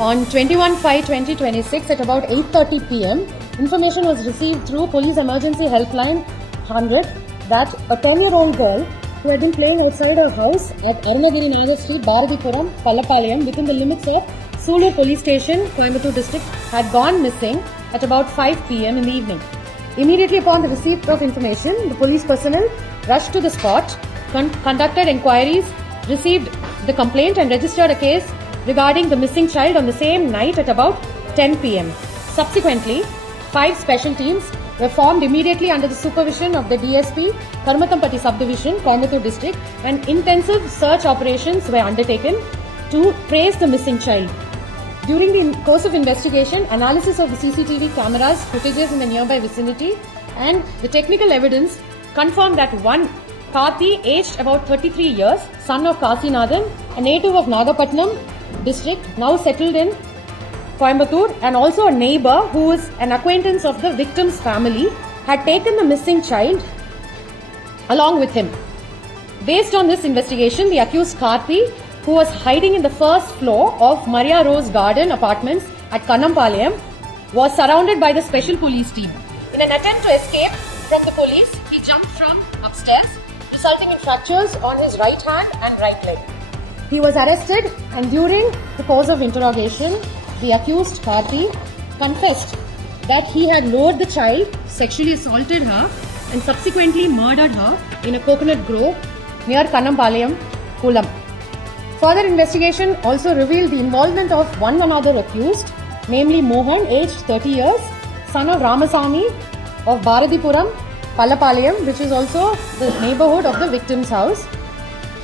On 21/5/2026 at about 8:30 p.m., information was received through Police Emergency Helpline 100 that a 10-year-old girl who had been playing outside her house at Arunagiri Nagar Street, Bharatipuram, Pallapalayam within the limits of Sulur Police Station, Coimbatore district had gone missing at about 5 p.m. in the evening. Immediately upon the receipt of information, the police personnel rushed to the spot, conducted inquiries, received the complaint and registered a case regarding the missing child on the same night at about 10 p.m. Subsequently, 5 special teams were formed immediately under the supervision of the DSP, Karmatampati Subdivision, Coimbatore district, and intensive search operations were undertaken to trace the missing child. During the course of investigation, analysis of the CCTV cameras, footages in the nearby vicinity, and the technical evidence confirmed that one Karthi, aged about 33 years, son of Kasinathan, a native of Nagapattinam district, now settled in Coimbatore, and also a neighbor who is an acquaintance of the victim's family, had taken the missing child along with him. Based on this investigation, the accused Karthi, who was hiding in the first floor of Maria Rose Garden apartments at Kannampalayam, was surrounded by the special police team. In an attempt to escape from the police, he jumped from upstairs, resulting in fractures on his right hand and right leg. He was arrested, and during the course of interrogation, the accused Karthi confessed that he had lured the child, sexually assaulted her, and subsequently murdered her in a coconut grove near Kannampalayam, Kulam. Further investigation also revealed the involvement of one another accused, namely Mohan, aged 30 years, son of Ramasamy of Bharatipuram, Pallapalayam, which is also the neighborhood of the victim's house.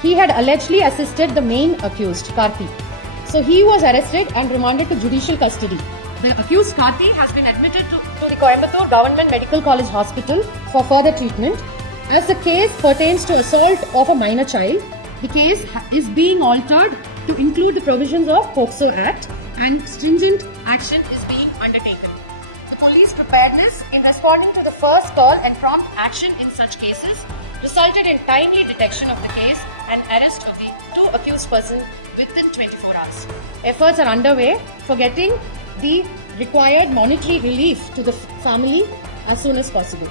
He had allegedly assisted the main accused, Karthi. So he was arrested and remanded to judicial custody. The accused Karthi has been admitted to the Coimbatore Government Medical College Hospital for further treatment. As the case pertains to assault of a minor child, the case is being altered to include the provisions of POCSO Act, and stringent action is being undertaken. The police preparedness in responding to the first call and prompt action in such cases resulted in timely detection of the case and arrest of the 2 accused persons within 24 hours. Efforts are underway for getting the required monetary relief to the family as soon as possible.